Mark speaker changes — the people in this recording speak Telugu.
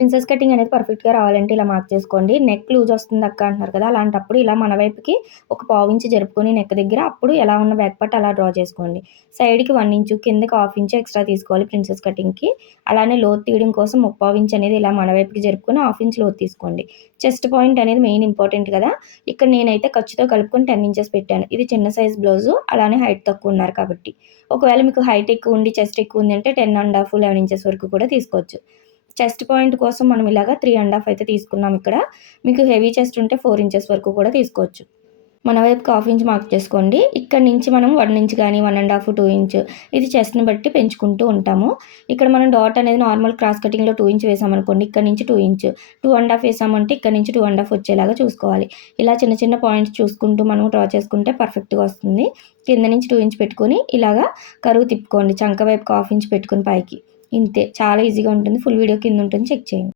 Speaker 1: ప్రిన్సెస్ కటింగ్ అనేది పర్ఫెక్ట్గా రావాలంటే ఇలా మార్క్ చేసుకోండి. నెక్ లూజ్ వస్తుంది అక్క అంటున్నారు కదా అలాంటప్పుడు ఇలా మన వైపుకి ఒక పావు ఇంచు జరుపుకొని నెక్ దగ్గర అప్పుడు ఎలా ఉన్న బ్యాక్ పార్ట్ అలా డ్రా చేసుకోండి. సైడ్కి వన్ ఇంచు కిందకి హాఫ్ ఇంచు ఎక్స్ట్రా తీసుకోవాలి ప్రిన్సెస్ కటింగ్కి అలానే లోత్ తీయడం కోసం ముప్పావు ఇంచ్ అనేది ఇలా మన వైపుకి జరుపుకొని హాఫ్ ఇంచ్ లోత్ తీసుకోండి. చెస్ట్ పాయింట్ అనేది మెయిన్ ఇంపార్టెంట్ కదా. ఇక్కడ నేనైతే ఖర్చుతో కలుపుకొని టెన్ ఇంచెస్ పెట్టాను. ఇది చిన్న సైజ్ బ్లౌజు అలానే హైట్ తక్కువ ఉన్నారు కాబట్టి. ఒకవేళ మీకు హైట్ ఎక్కువ ఉండి చెస్ట్ ఎక్కువ ఉంది అంటే ten and half eleven inches వరకు కూడా తీసుకోవచ్చు. చెస్ట్ పాయింట్ కోసం మనం ఇలాగా త్రీ అండ్ హాఫ్ అయితే తీసుకున్నాం ఇక్కడ. మీకు హెవీ చెస్ట్ ఉంటే ఫోర్ ఇంచెస్ వరకు కూడా తీసుకోవచ్చు. మన వైపు హాఫ్ ఇంచ్ మార్క్ చేసుకోండి. ఇక్కడ నుంచి మనం వన్ ఇంచ్ కానీ one and half two inch ఇది చెస్ట్ని బట్టి పెంచుకుంటూ ఉంటాము. ఇక్కడ మనం డాట్ అనేది నార్మల్ క్రాస్ కటింగ్లో టూ ఇంచ్ వేసామనుకోండి ఇక్కడ నుంచి two inch two and half వేసామంటే ఇక్కడ నుంచి టూ అండ్ హాఫ్ వచ్చేలాగా చూసుకోవాలి. ఇలా చిన్న చిన్న పాయింట్స్ చూసుకుంటూ మనం డ్రా చేసుకుంటే పర్ఫెక్ట్గా వస్తుంది. కింద నుంచి టూ ఇంచ్ పెట్టుకొని ఇలాగా కరువు తిప్పుకోండి. చంక వైపు హాఫ్ ఇంచ్ పెట్టుకుని పైకి. ఇంతే. చాలా ఈజీగా ఉంటుంది. ఫుల్ వీడియో కింద ఉంటుంది. చెక్ చేయండి.